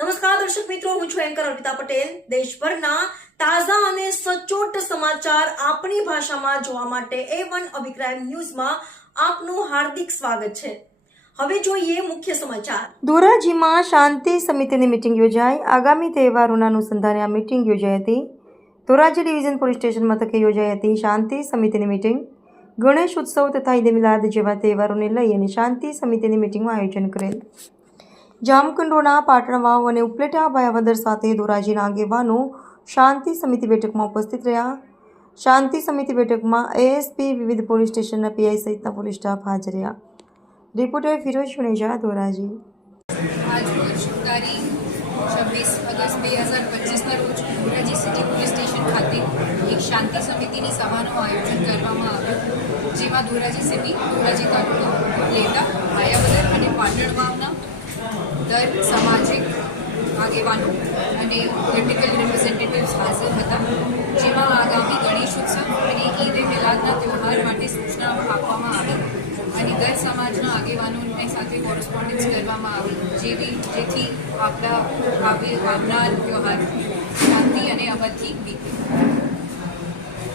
નમસ્કાર, દર્શક મિત્રો, હું છું એન્કર અર્પિતા પટેલ. દેશભરના તાજા અને સચોટ સમાચાર આપણી ભાષામાં જોવા માટે એ વન અભિપ્રાય ન્યૂઝમાં આપનું હાર્દિક સ્વાગત છે. હવે જોઈએ મુખ્ય સમાચાર. ધોરાજીમાં શાંતિ સમિતિની મિટિંગ યોજાઈ. આગામી તહેવારોના અનુસંધાને આ મિટિંગ યોજાઈ હતી. ધોરાજી ડિવિઝન પોલીસ સ્ટેશન મથકે યોજાઈ હતી શાંતિ સમિતિની મિટિંગ. ગણેશ ઉત્સવ તથા ઈદ મિલાદ જેવા તહેવારોને લઈ અને શાંતિ સમિતિની મિટિંગનું આયોજન કરેલ. જામકંડોના પાટણ વાવ અને ઉપલેટા ભાયાવદર સાથે ધોરાજીના આગેવાનો શાંતિ સમિતિ બેઠકમાં ઉપસ્થિત રહ્યા. શાંતિ સમિતિ બેઠકમાં એએસપી વિવિધ પોલીસ સ્ટેશનના પીઆઈ સહિતના પોલીસ સ્ટાફ હાજર રહ્યા. રિપોર્ટર ફિરોજ સુનેજા, ધોરાજી. શાંતિ સમિતિની સભાનું આયોજન કરવામાં આવ્યું. જેમાં ધોરાજી સિટી, ધોરાજી તાલુકો દર સામાજિક આગેવાનો અને પોલિટિકલ રિપ્રેઝેન્ટેટિવ્સ હાજર હતા, જેમાં આગામી ગણેશ ઉત્સવ અને ઈદ એ મિલાદના તહેવાર માટે સૂચનાઓ આપવામાં આવી અને દર સમાજના આગેવાનોને સાથે કોરસ્પોન્ડન્સ કરવામાં આવી, જેવી જેથી આપણા આવે આવનાર તહેવાર, શાંતિ અને અમદથી બીતે